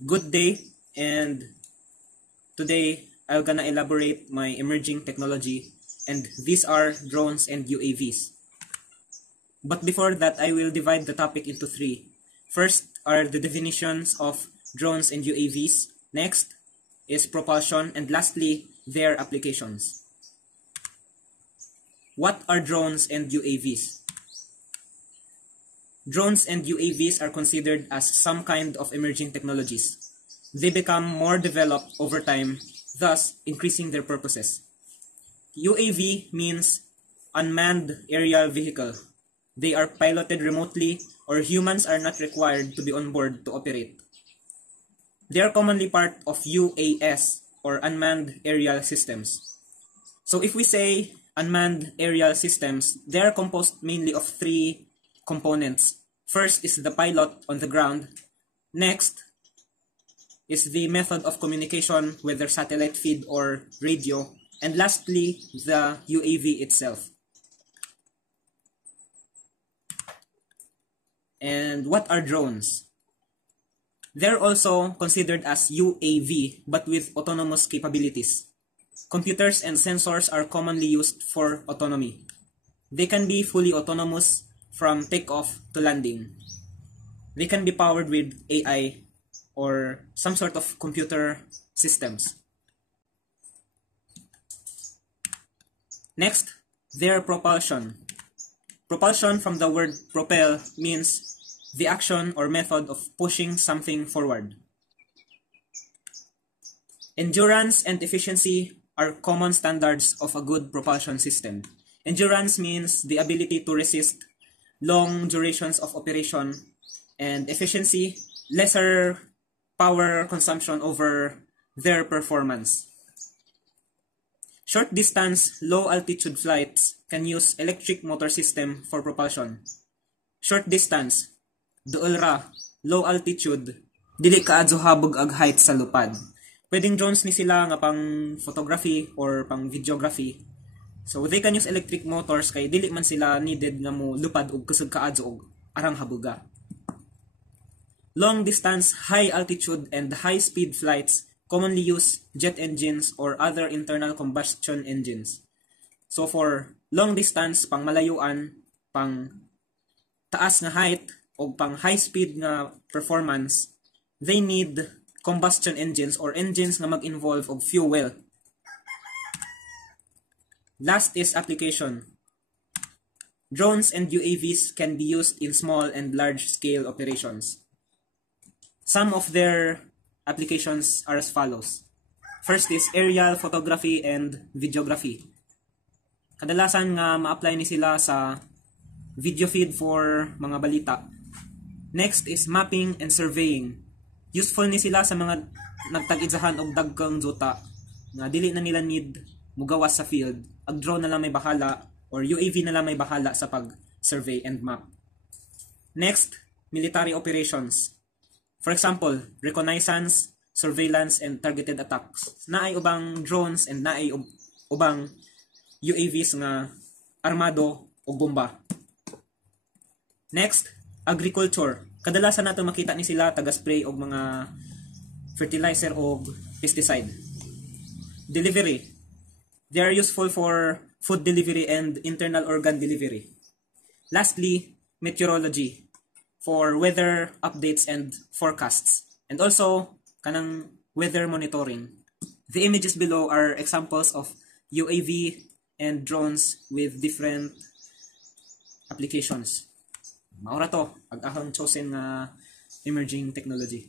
Good day, and today I'm gonna elaborate my emerging technology, and these are drones and UAVs. But before that, I will divide the topic into three. First are the definitions of drones and UAVs. Next is propulsion, and lastly, their applications. What are drones and UAVs? Drones and UAVs are considered as some kind of emerging technologies. They become more developed over time, thus increasing their purposes. UAV means unmanned aerial vehicle. They are piloted remotely, or humans are not required to be on board to operate. They are commonly part of UAS, or unmanned aerial systems. So if we say unmanned aerial systems, they are composed mainly of three components. First is the pilot on the ground. Next is the method of communication, whether satellite feed or radio. And lastly, the UAV itself. And what are drones? They're also considered as UAV, but with autonomous capabilities. Computers and sensors are commonly used for autonomy. They can be fully autonomous from takeoff to landing. They can be powered with AI or some sort of computer systems. Next, their propulsion. Propulsion from the word propel means the action or method of pushing something forward. Endurance and efficiency are common standards of a good propulsion system. Endurance means the ability to resist long durations of operation, and efficiency, lesser power consumption over their performance. Short distance, low altitude flights can use electric motor system for propulsion. Short distance, duol ra, low altitude, dili kaadyo habog ag height sa lupad. Pwedeng drones ni sila nga pang photography or pang videography. So they can use electric motors kay dili man sila needed nga mo lupad og kusog kaadyo og arang habuga. Long distance, high altitude and high speed flights commonly use jet engines or other internal combustion engines. So for long distance, pang malayuan, pang taas nga height o pang high speed nga performance, they need combustion engines or engines nga mag-involve og fuel. Last is application. Drones and UAVs can be used in small and large scale operations. Some of their applications are as follows. First is aerial photography and videography. Kadalasan nga ma-apply ni sila sa video feed for mga balita. Next is mapping and surveying. Useful ni sila sa mga nagtag-idsahan og dagkang juta nga dili na nila need mugawas sa field. Ag drone na lang may bahala or UAV na lang may bahala sa pag-survey and map. Next, military operations. For example, reconnaissance, surveillance, and targeted attacks. Naay ubang drones and naay ubang UAVs nga armado o bomba. Next, agriculture. Kadalasan nato makita ni sila taga-spray og mga fertilizer o pesticide. Delivery. They are useful for food delivery and internal organ delivery. Lastly, meteorology for weather updates and forecasts, and also kanang weather monitoring. The images below are examples of UAV and drones with different applications. Maura to, ag-ahong chosen nga emerging technology.